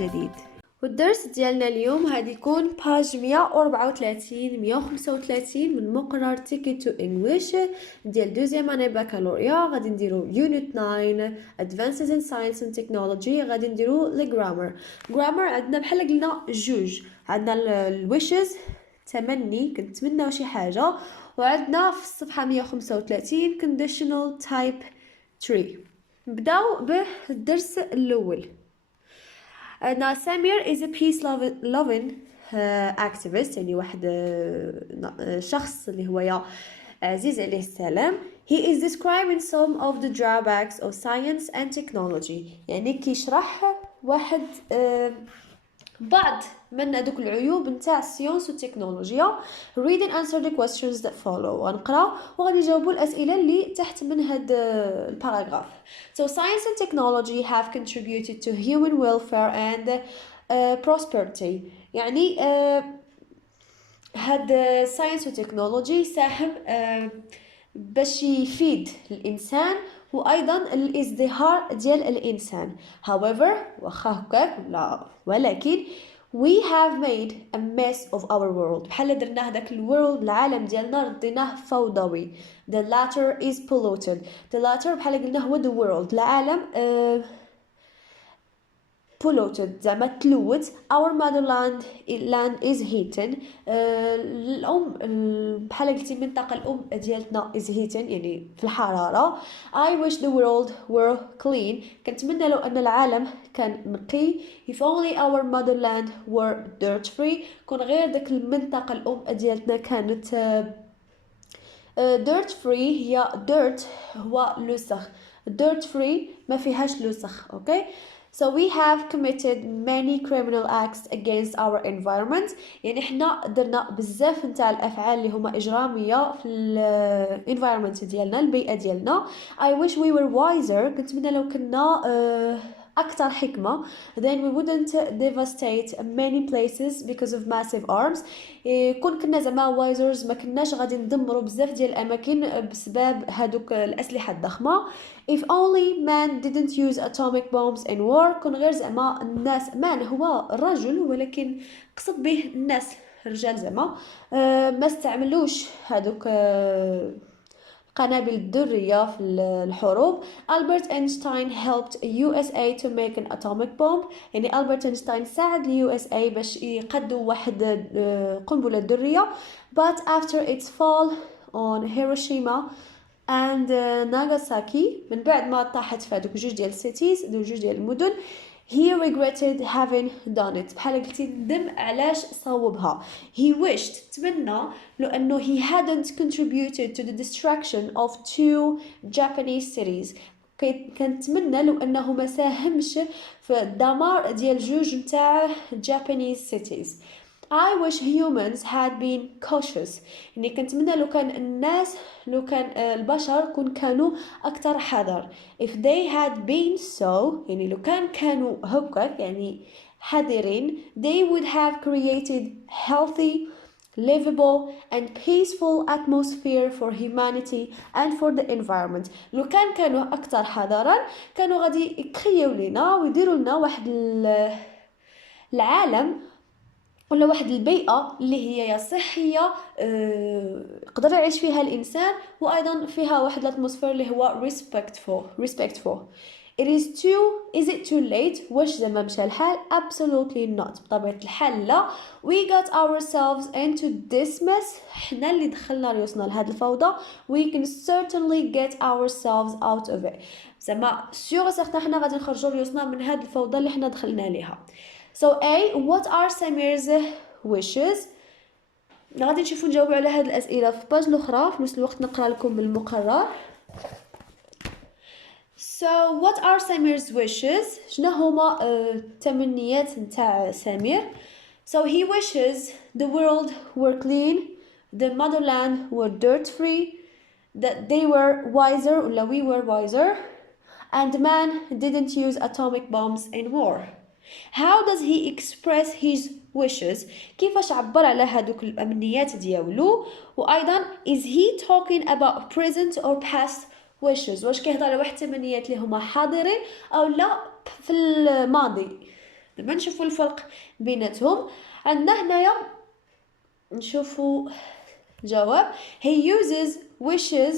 جديد. والدرس ديالنا اليوم غادي يكون باج 134 135 من مقرر تيكت تو انجلش ديال دوزيام اني باكالوريا. غادي نديرو يونت 9 ادفانسز ان ساينس اند تكنولوجي. غادي نديرو الجرامر. جرامر عندنا بحال قلنا جوج، عندنا الويشز تمني كنتمناو شي حاجه، وعندنا في الصفحه 135 conditional type 3. نبداو بالدرس الاول. Now Samir is a peace loving activist، يعني واحد شخص اللي هو عزيز عليه السلام. He is describing some of the drawbacks of science and technology، يعني كيشرح واحد بعض من هذوك العيوب نتاع السيونس والتكنولوجيا. read and answer the questions that follow. غنقرا وغادي يجاوبوا الاسئله اللي تحت من هذا الباراغراف. So science and technology have contributed to human welfare and prosperity. يعني هاد science والتكنولوجي ساهم باش يفيد الانسان وايضا الازدهار ديال الانسان. however واخا هكاك ولكن we have made a mess of our world، بحال درنا هذاك الورلد العالم ديالنا رديناه فوضوي. the latter is polluted. the latter بحال قلنا هو the world العالم polluted زعما تلوث. our motherland land is heated. الام بحال قلتي المنطقه الام ديالتنا is heated يعني في الحراره. I wish the world were clean. كنتمنى لو ان العالم كان نقي. if only our motherland were dirt free. كون غير داك المنطقه الام ديالتنا كانت dirt free. هي dirt هو لوسخ، dirt free ما فيهاش لوسخ. اوكي So we have committed many criminal acts against our environment. يعني احنا درنا بزاف نتاع الافعال اللي هما اجراميه في الانفايرمنت ديالنا، البيئه ديالنا. I wish we were wiser. كنتمنى لو كنا اكثر حكمه. then we wouldn't devastate many places because of massive arms. كون كنا زعما وايزرز ما كناش غادي ندمروا بزاف ديال الاماكن بسبب هذوك الاسلحه الضخمه. if only man didn't use atomic bombs in war. كون غير زعما الناس، man هو الرجل ولكن قصد به الناس الرجال زعما ما استعملوش هذوك القنابل الذرية في الحروب. Albert Einstein helped USA to make an atomic bomb. يعني ألبرت أينشتاين ساعد USA باش يقدوا واحد قنبلة ذرية. But after its fall on Hiroshima and Nagasaki، من بعد ما طاحت في هذوك جوج ديال السيتيز، جوج ديال المدن، he regretted having done it. بحال قلتي ندم علاش صوبها. he wished تمنى لو انه he hadn't contributed to the destruction of 2 Japanese cities. كنتمنى لو انه ما ساهمش في الدمار ديال جوج نتاع Japanese cities. I wish humans had been cautious. يعني كنتمنى لو كان الناس، لو كان البشر كانوا أكثر حذر. if they had been so، يعني لو كانوا هكا يعني حذرين، they would have created healthy, livable and peaceful atmosphere for humanity and for the environment. لو كانوا أكثر حذرا كانوا غادي يكريو لنا ويديروا لنا واحد العالم ولا واحد البيئة اللي هي صحية يقدر يعيش فيها الإنسان، وأيضا فيها واحد الاتموسفير اللي هو respectful. Is it too late؟ واش زعما مشى الحال؟ absolutely not. بطبيعة الحال لا. we got ourselves into this mess. حنا اللي دخلنا ريوسنا لهاد الفوضى. we can certainly get ourselves out of it. زعما سيغ سيغتان حنا غادي نخرجوا ريوسنا من هاد الفوضى اللي حنا دخلنا ليها. So A, what are Samir's wishes؟ غادي نشوفوا نجاوبوا على هاد الأسئلة في باج الأخرى، في نفس الوقت نقرأ لكم بالمقرر. So what are Samir's wishes؟ شنو هما التمنيات نتاع سمير؟ So he wishes the world were clean, the motherland were dirt free, that they were wiser ولا we were wiser, and man didn't use atomic bombs in war. How does he express his wishes؟ كيفاش عبر على هذوك الأمنيات ديالو؟ وأيضا is he talking about present or past wishes؟ واش كيهضر على واحد التمنيات اللي هما حاضرين أو لا في الماضي؟ لما نشوفوا الفرق بيناتهم عندنا هنايا نشوفوا الجواب he uses wishes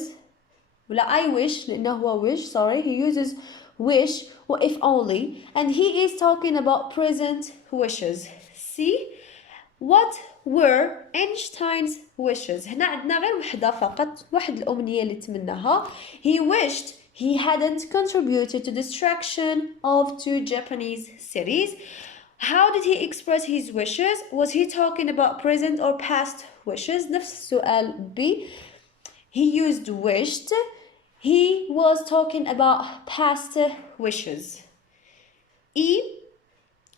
ولا I wish لأنه هو wish sorry he uses wish و if only and he is talking about present wishes. See what were Einstein's wishes. هنا عندنا غير وحدة فقط واحد الأمنية اللي تمناها. He wished he hadn't contributed to the destruction of 2 Japanese cities. How did he express his wishes? Was he talking about present or past wishes? نفس السؤال B. He used wished. He was talking about past wishes. E.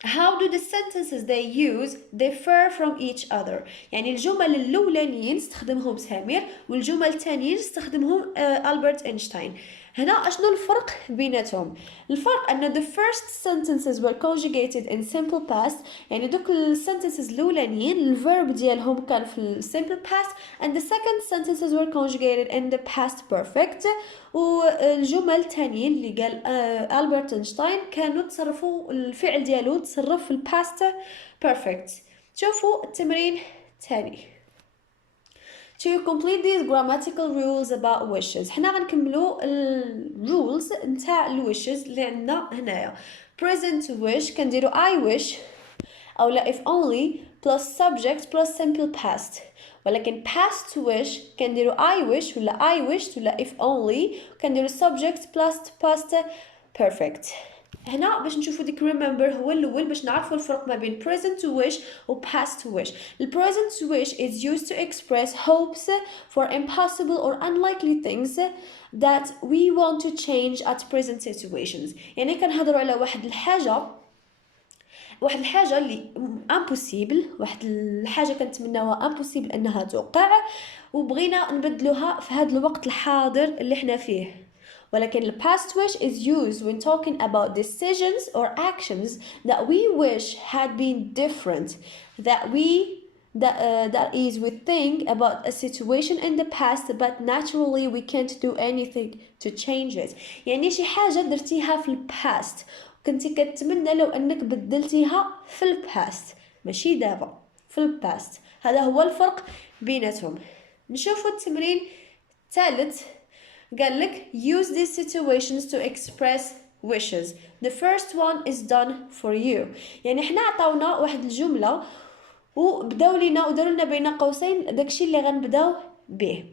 How do the sentences they use differ from each other؟ يعني الجمل الأولانيين استخدمهم سامير والجمل الثانيين استخدمهم ألبرت أينشتاين. هنا أشنو الفرق بيناتهم؟ الفرق أن the first sentences were conjugated in simple past يعني دوك sentences الأولانيين الverb ديالهم كان في simple past and the second sentences were conjugated in the past perfect والجمل الثانيين اللي قال ألبرت أينشتاين كانوا تصرفوا الفعل ديالو تصرف في past perfect. شوفوا التمرين الثاني. To complete these grammatical rules about wishes حنا غنكملوا rules نتاع wishes اللي عندنا هنايا. Present wish كنديروا I wish أو لا if only plus subject plus simple past ولكن past wish كنديروا I wish ولا I wished ولا if only كنديروا subject plus past perfect. هنا باش نشوفوا ديك remember هو الأول باش نعرفوا الفرق ما بين present wish و past wish. The present wish is used to express hopes for impossible or unlikely things that we want to change at present situations. يعني كنهضروا على واحد الحاجة اللي impossible واحد الحاجة كنتمناوها impossible أنها توقع وبغينا نبدلوها في هذا الوقت الحاضر اللي احنا فيه. ولكن the past wish is used when talking about decisions or actions that we wish had been different that is we think about a situation in the past but naturally we can't do anything to change it. يعني شي حاجة درتيها في الباست كنتي كتمنى لو انك بدلتيها في الباست ماشي دابا في الباست. هذا هو الفرق بيناتهم. نشوفوا التمرين الثالث. قال لك use these situations to express wishes. The first one is done for you. يعني احنا عطاونا واحد الجملة وبداو لينا وداروا لنا بين قوسين داكشي اللي غنبداو به.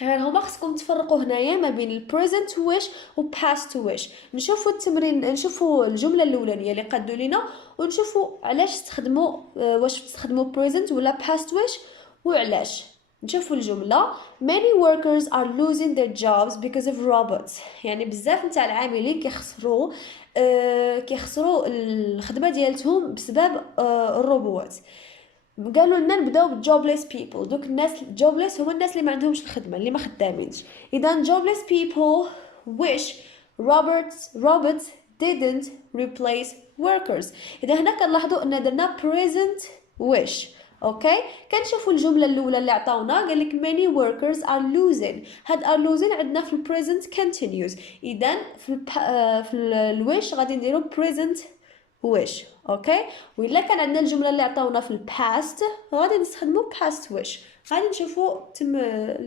يعني هما خصكم تفرقوا هنايا ما بين ال present wish و past wish. نشوفوا التمرين نشوفوا الجملة الأولانية اللي قادوا لينا ونشوفوا علاش استخدموا واش تستخدموا present ولا past wish وعلاش. نشوفوا الجملة many workers are losing their jobs because of robots. يعني بزاف نتاع العاملين كيخسروا الخدمة ديالتهم بسبب الروبوات. قالوا لنا نبداو بالjobless people. دوك الناس jobless هما الناس اللي ما عندهمش الخدمة اللي ما خدامينش. إذا jobless people wish robots didn't replace workers. إذا هنا كنلاحظوا أن درنا present wish. اوكي كنشوفوا الجمله الاولى اللي عطاونا قال لك many workers are losing. هاد are losing عندنا في present continuous. اذا في الويش غادي نديرو present wish. اوكي وإلا كان عندنا الجمله اللي عطاونا في past غادي نستخدمو past wish. غادي نشوفوا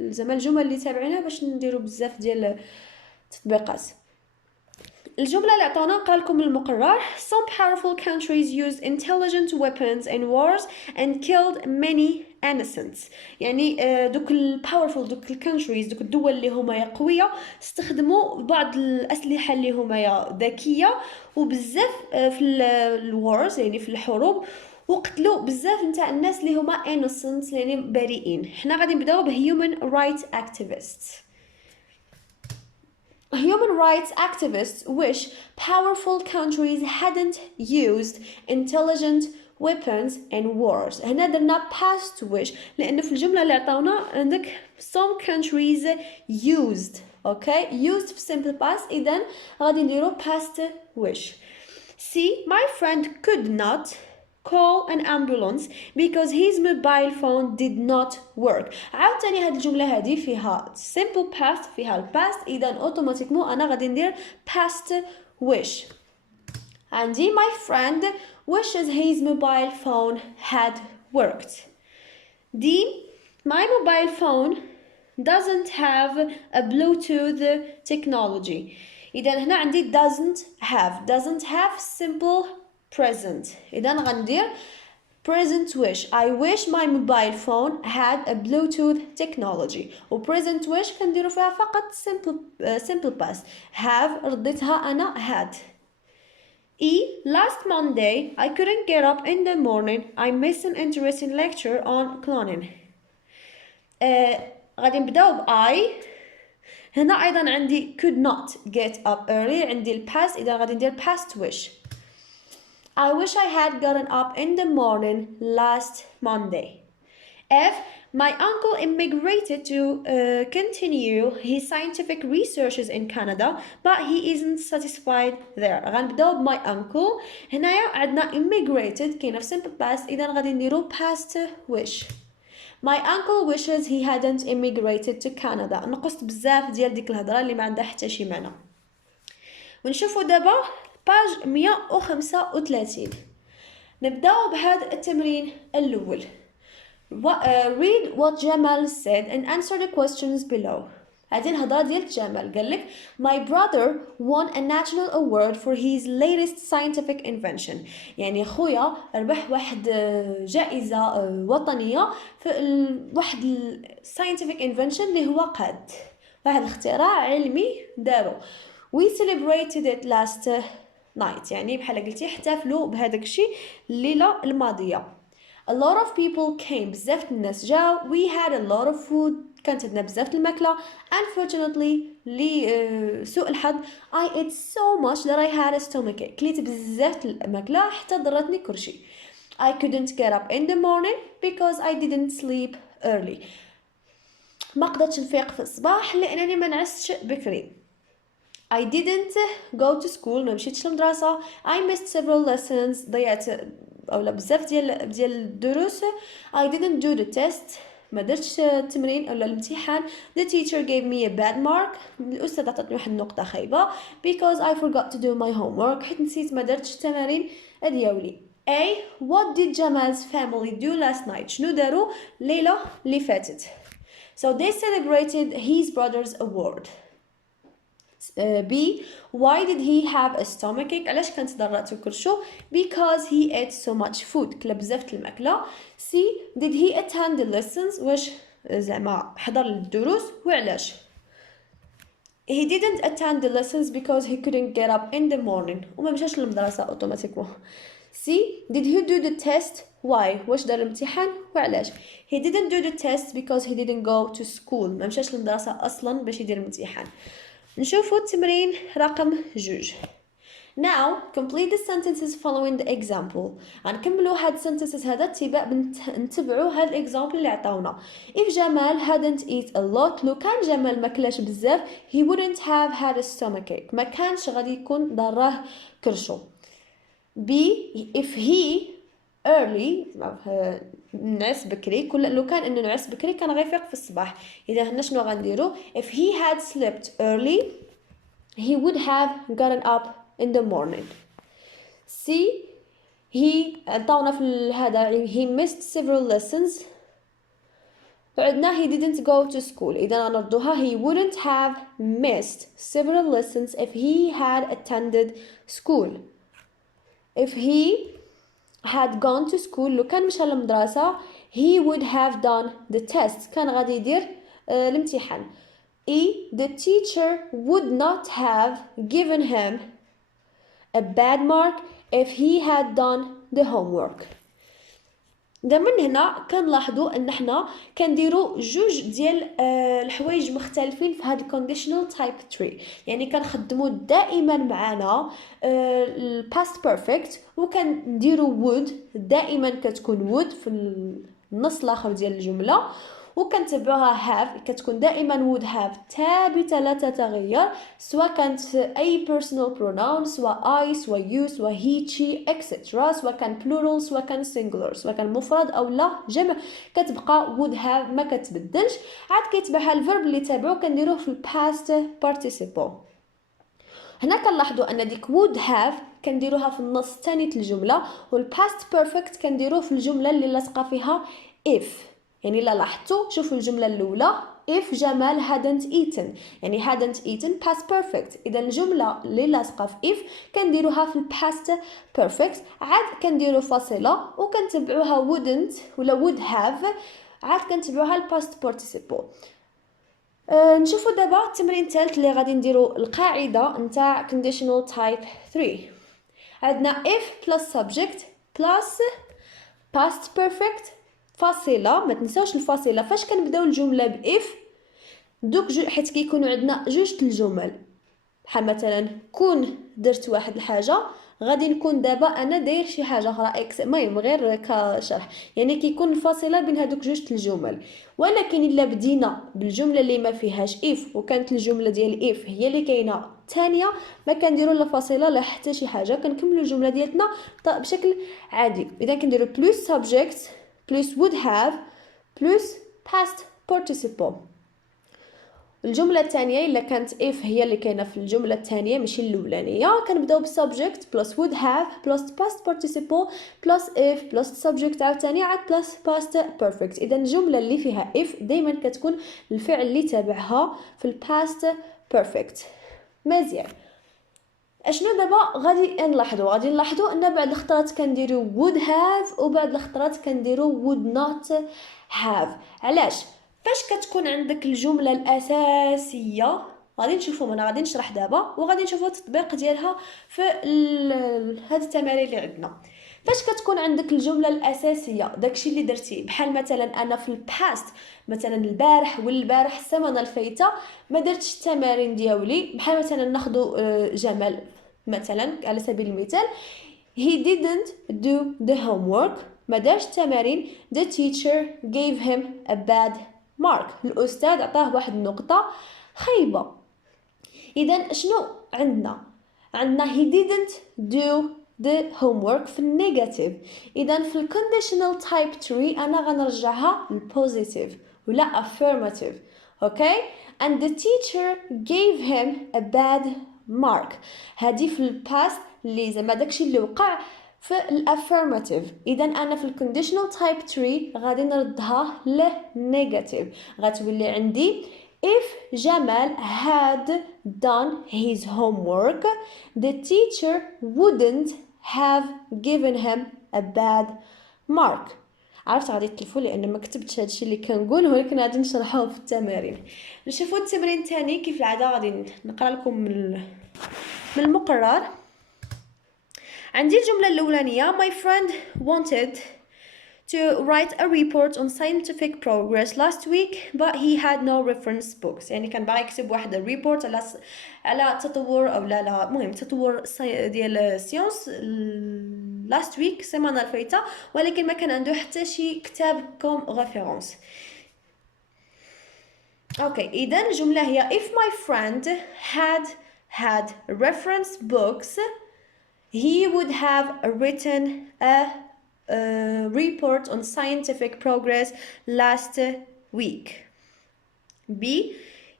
زعما الجمل اللي تابعينها باش نديرو بزاف ديال التطبيقات. الجملة اللي عطاونا نقرا لكم المقرر. Some powerful countries used intelligent weapons in wars and killed many innocents. يعني دوك powerful دوك countries دوك الدول اللي هما قوية استخدموا بعض الأسلحة اللي هما ذكية وبزاف في wars يعني في الحروب وقتلوا بزاف نتاع الناس اللي هما innocents يعني بريئين. حنا غادي نبداو human rights activists. Human rights activists wish powerful countries hadn't used intelligent weapons in wars. هنا درنا past wish لأنه في الجملة اللي عطاونا عندك some countries used. okay used في simple past إذن غادي نديرو past wish. See, my friend could not call an ambulance because his mobile phone did not work. عاوتاني هاد الجملة هادي فيها simple past فيها past إذا automatically أنا غادي ندير past wish. عندي my friend wishes his mobile phone had worked. D. My mobile phone doesn't have a Bluetooth technology. إذا هنا عندي doesn't have simple present. إذا غندير present wish. I wish my mobile phone had a Bluetooth technology. و present wish كنديرو فيها فقط simple past. have رديتها أنا had. E. Last Monday I couldn't get up in the morning. I missed an interesting lecture on cloning. غادي نبداو ب I. هنا أيضا عندي could not get up early. عندي ال past. إذا غادي ندير past wish. I wish I had gotten up in the morning last Monday. F. My uncle immigrated to continue his scientific researches in Canada, but he isn't satisfied there. غنبداو ب my uncle. هنايا عندنا immigrated كاينه في simple past. إذا غادي نديرو past wish. My uncle wishes he hadn't immigrated to Canada. نقصت بزاف ديال ديك الهضره اللي ما عندها حتى شي معنى. ونشوفوا دابا باج 135. نبداو بهذا التمرين الأول. Read what Jamal said and answer the questions below. هذه الهضرة ديال جمال. قال لك My brother won a national award for his latest scientific invention. يعني خويا ربح واحد جائزة وطنية في واحد scientific invention اللي هو قاد واحد الاختراع علمي دارو. We celebrated it last night. يعني بحال قلتي احتفلوا بهذاك الشيء الليلة الماضية. A lot of people came. بزاف الناس جاو. We had a lot of food. كانت عندنا بزاف الماكلة. Unfortunately لسوء الحظ I ate so much that I had a stomachache. كليت بزاف الماكلة حتى ضرتني كرشي. I couldn't get up in the morning because I didn't sleep early. ما قدرتش نفيق في الصباح لأنني ما نعستش بكري. I didn't go to school. ما مشيتش للمدرسة. I missed several lessons. ضيعت أولا بزاف ديال الدروس. I didn't do the test. ما درتش التمرين أولا الامتحان. The teacher gave me a bad mark. الأستاذ عطتني واحد النقطة خايبة. Because I forgot to do my homework. حيت نسيت ما درتش التمارين ديالي. A. What did Jamal's family do last night? شنو داروا الليلة اللي فاتت؟ So they celebrated his brother's award. B. Why did he have a stomachache? علاش كانت ضراتو كرشو؟ Because he ate so much food. كلا بزاف الماكلة. C. Did he attend the lessons? واش زعما حضر الدروس وعلاش؟ He didn't attend the lessons because he couldn't get up in the morning. وما مشاش للمدرسة اوتوماتيكمون. C. Did he do the test? Why? واش دار الامتحان وعلاش؟ He didn't do the test because he didn't go to school. ما مشاش للمدرسة أصلا باش يدير الامتحان. نشوفوا التمرين رقم 2. Now complete the sentences following the example. غنكملوا هاد sentences هذا اتباع نتبعوا هاد example اللي عطاونا. If Jamal hadn't eat a lot. لو كان جمال ما كلاش بزاف he wouldn't have had a stomachache. ما كانش غادي يكون ضراه كرشو. B. If he early نعس بكري. لو كان انه نعس بكري كان غيفيق في الصباح. اذا هنا شنو غنديرو؟ If he had slept early he would have gotten up in the morning. C. he عطاونا في هذا he missed several lessons. وعندنا he didn't go to school. اذا غنردوها he wouldn't have missed several lessons if he had attended school. If he had gone to school. لو كان مشى للمدرسة he would have done the test. كان غادي يدير الامتحان. E. The teacher would not have given him a bad mark if he had done the homework. دا من هنا كنلاحظوا ان حنا كنديروا جوج ديال الحوايج مختلفين في هذا conditional type 3. يعني كنخدموا دائما معنا past perfect وكنديروا would. دائما كتكون would في النص الاخر ديال الجمله وكنتبعوها have. كتكون دائما would have ثابته لا تتغير سواء كانت اي personal pronoun سواء I سواء you سواء he she etc. سواء كان plural سواء كان singular سواء كان مفرد او لا جمع كتبقى would have ما كتبدلش. عاد كيتبعها الفيرب اللي تابعو كنديروه في past participle. هنا كنلاحظوا ان ديك would have كنديروها في النص الثاني الجمله، والpast perfect كنديروه في الجمله اللي لاصقه فيها if. يعني الا لاحظتوا شوفوا الجمله الاولى if جمال hadn't eaten، يعني hadn't eaten past perfect. اذا الجمله اللي لاصقه في if كنديروها في past perfect. عاد كنديروا فاصله وكنتبعوها wouldn't ولا would have، عاد كنتبعوها past participle. نشوفوا دابا التمرين الثالث اللي غادي نديرو القاعده نتاع conditional type 3. عندنا if plus subject plus past perfect فاصله. ما تنساوش الفاصله فاش كنبداو الجمله ب if دوك حيت كيكونوا عندنا جوج الجمل، بحال مثلا كون درت واحد الحاجه غادي نكون دابا انا داير شي حاجه اخرى اكس، المهم غير كشرح، يعني كيكون الفاصله بين هذوك جوج الجمل. ولكن الا بدينا بالجمله اللي ما فيهاش if وكانت الجمله ديال if هي اللي كاينه ثانيه، ما كنديروا لا فاصله لا حتى شي حاجه، كنكملوا الجمله ديالنا بشكل عادي. اذا كنديروا plus subject plus would have plus past participle. الجمله الثانيه الا كانت if هي اللي كاينه في الجمله الثانيه ماشي الاولانيه، كنبداو بالسبجكت plus would have plus past participle plus if plus subject عاوتاني عاد plus past perfect. اذا الجمله اللي فيها if دائما كتكون الفعل اللي تابعها في past perfect. مزيان. اشنو دابا غادي نلاحظوا ان بعض الخطرات كنديروا would have وبعض الخطرات كنديروا would not have. علاش؟ فاش كتكون عندك الجمله الاساسيه غادي نشوفوا، انا غادي نشرح دابا وغادي نشوفوا التطبيق ديالها في هاد التمارين اللي عندنا. فاش كتكون عندك الجمله الاساسيه داكشي اللي درتي، بحال مثلا انا في الباست مثلا البارح والبارح السمانه الفايته ما درتش التمارين ديالي، بحال مثلا ناخذ جمال مثلا على سبيل المثال he didn't do the homework، ما دارش التمارين. the teacher gave him a bad mark، الأستاذ عطاه واحد النقطة خايبة. إذا شنو عندنا he didn't do the homework في النيجاتيف. إذا في الconditional type 3 أنا غنرجعها للبوزيتيف ولا affirmative. okay and the teacher gave him a bad mark. هذه في الباست اللي زعما داكشي اللي وقع في الافيرماتيف. اذا انا في الكونديشنال تايب 3 غادي نردها للنيجاتيف، غتولي عندي if جمال had done his homework the teacher wouldn't have given him a bad mark. عرفت غادي تلفوا لان ما كتبتش هادشي اللي كنقول، ولكن غادي نشرحوه في التمارين. نشوفوا التمرين الثاني كيف العاده غادي نقرا لكم من المقرر. عندي الجملة الأولانية my friend wanted to write a report on scientific progress last week but he had no reference books. يعني كان باغي يكتب واحد الريبورت على تطور او لا مهم تطور ديال السيونس last week السيمانه الفايته، ولكن ما كان عنده حتى شي كتاب كوم ريفيرونس. اوكي اذا الجمله هي if my friend had reference books he would have written a report on scientific progress last week. B.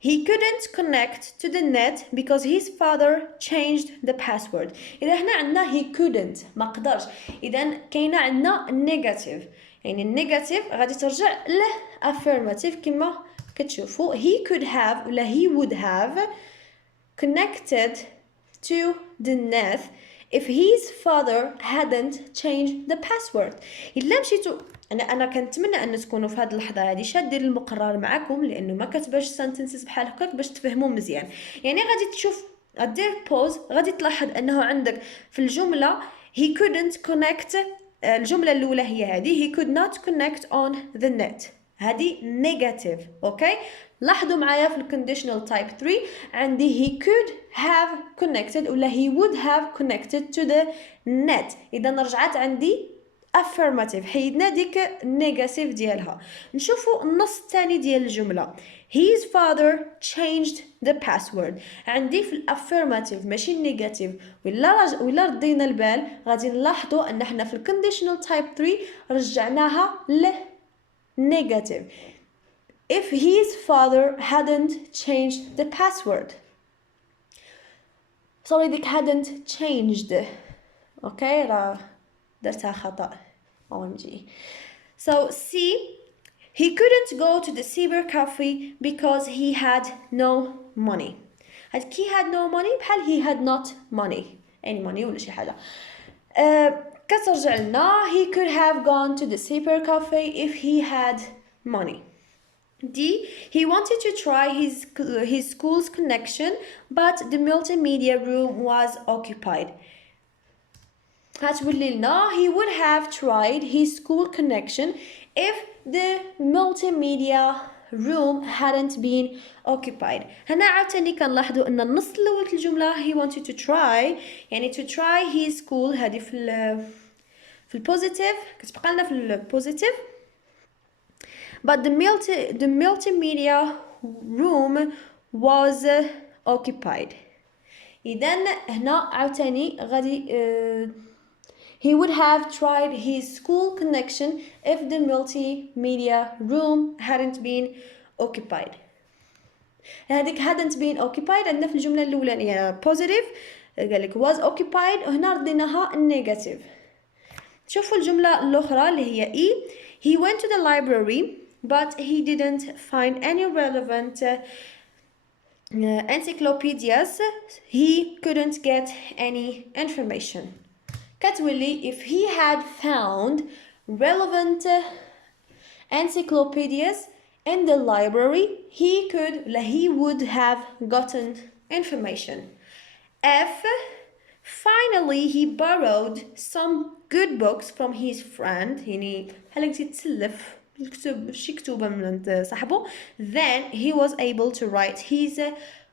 He couldn't connect to the net because his father changed the password. إذا هنا عندنا he couldn't ما قدرش، إذا كاينة عندنا negative، يعني النيجاتيف غادي ترجع له affirmative كما كتشوفوا he could have ولا he would have connected to the net if his father hadn't changed the password. إلا مشيتو انا كنتمنى ان تكونوا في هذه اللحظه هذه شادين المقرر معكم لانه ما كتباش سنتنسز بحال هكاك باش تفهموا مزيان. يعني غادي تشوف غدير بوز غادي تلاحظ انه عندك في الجمله he couldn't connect، الجمله الاولى هي هذه he could not connect on the net، هذه نيجاتيف. اوكي لاحظوا معايا في الكونديشنال تايب 3 عندي he could have connected ولا he would have connected to the net، اذا رجعت عندي affirmative حيدنا ديك النيجاتيف ديالها. نشوفوا النص الثاني ديال الجمله his father changed the password، عندي في الافيرماتيف ماشي النيجاتيف. ولا ردينا البال غادي نلاحظوا ان احنا في الكونديشنال تايب 3 رجعناها للنيجاتيف if his father hadn't changed the password. sorry ديك hadn't changed. اوكي راه درتها خطأ. OMG. So C, he couldn't go to the cyber cafe because he had no money. هاد he had no money بحال he had not money any money ولا شي حاجة. كترجع لنا he could have gone to the cyber cafe if he had money. D, he wanted to try his school's connection but the multimedia room was occupied. هتقولي لنا he would have tried his school connection if the multimedia room hadn't been occupied. هنا عاوتاني كنلاحظوا ان النص الاول الجمله he wanted to try يعني to try his school هذه في البوزيتيف كتبقى لنا في البوزيتيف but the multimedia room was occupied. اذا هنا عاوتاني غادي he would have tried his school connection if the multimedia room hadn't been occupied. هذيك hadn't been occupied عندنا في الجملة الأولانية positive قال لك was occupied وهنا رديناها negative. شوفوا الجملة الأخرى اللي هي E, he went to the library but he didn't find any relevant encyclopedias. He couldn't get any information. كتولي if he had found relevant encyclopedias in the library he would have gotten information. F, finally he borrowed some good books from his friend يعني بحال قلتي تسلف الكتب شي كتوبة من عند صاحبه then he was able to write his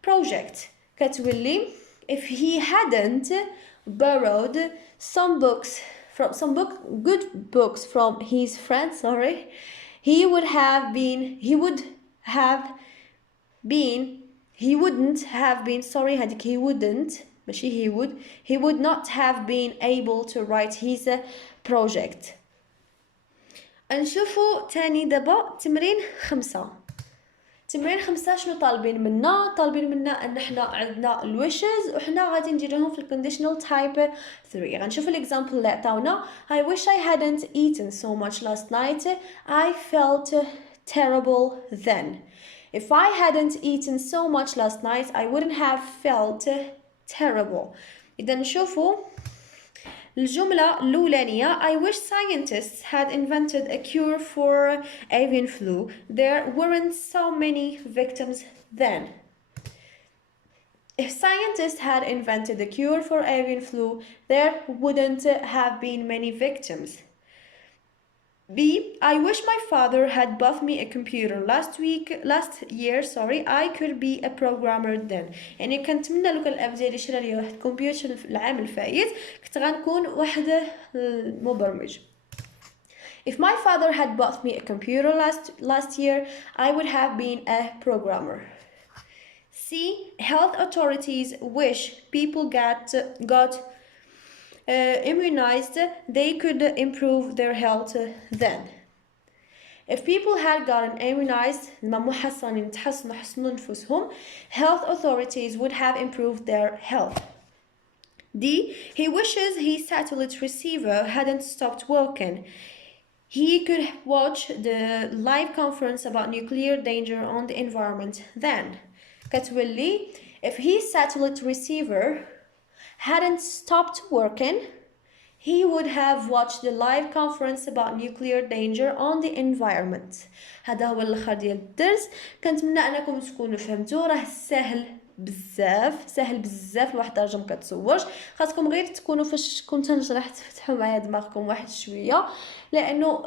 project. كتولي if he hadn't borrowed good books from his friend he wouldn't have been هذيك he would not have been able to write his project. نشوفوا تاني دابا تمرين 5. تمرين 5 شنو طالبين منا ان احنا عندنا الويشز وحنا غادي نديرهم في الكونديشنال تايب 3. غنشوف الاكزامبل اللي عطاونا I wish I hadn't eaten so much last night. I felt terrible then. If I hadn't eaten so much last night I wouldn't have felt terrible. إذا نشوفوا الجملة الأولانية I wish scientists had invented a cure for avian flu. There weren't so many victims then. If scientists had invented a cure for avian flu, there wouldn't have been many victims. B, I wish my father had bought me a computer last year. I could be a programmer then. يعني كنتمنى لو كان الاب ديالي شرا لي واحد الكمبيوتر في العام الفايت كنت غنكون واحد مبرمج. If my father had bought me a computer last year, I would have been a programmer. C, health authorities wish people got immunized, they could improve their health then. If people had gotten immunized حسنوا نفسهم, health authorities would have improved their health. D, he wishes his satellite receiver hadn't stopped working. He could watch the live conference about nuclear danger on the environment then. كتولي if his satellite receiver hadn't stopped working, he would have watched the live conference about nuclear danger on the environment. هذا هو الاخر ديال الدرس. كنتمنى انكم تكونوا فهمتوا. راه سهل بزاف لواحد الدرجه ما كتصورش. خاصكم غير تكونوا فاش كنت نشرح تفتحوا معايا دماغكم واحد شويه لانه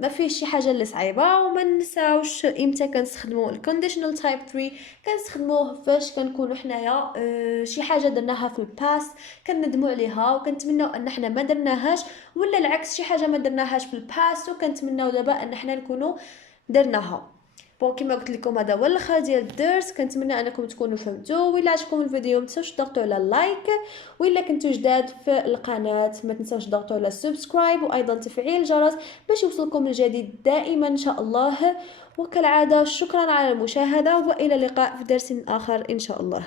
ما فيه شي حاجه اللي صعيبه. وما نساوش امتى كنستخدموا الكونديشنال تايب 3 كنستخدموه فاش كنكونوا حنايا شي حاجه درناها في الباست كندموا عليها وكنتمنوا ان حنا ما درناهاش ولا العكس شي حاجه ما درناهاش في الباست وكنتمنوا دابا ان حنا نكونوا درناها. بون كما قلت لكم هذا هو الاخر ديال الدرس. كنتمنى انكم تكونوا فهمتوا. وإلا عجبكم الفيديو ما تنساوش تضغطوا على اللايك. وإلا كنتوا جداد في القناه ما تنساوش تضغطوا على السبسكرايب وايضا تفعيل الجرس باش يوصلكم الجديد دائما ان شاء الله. وكالعاده شكرا على المشاهده والى اللقاء في درس اخر ان شاء الله.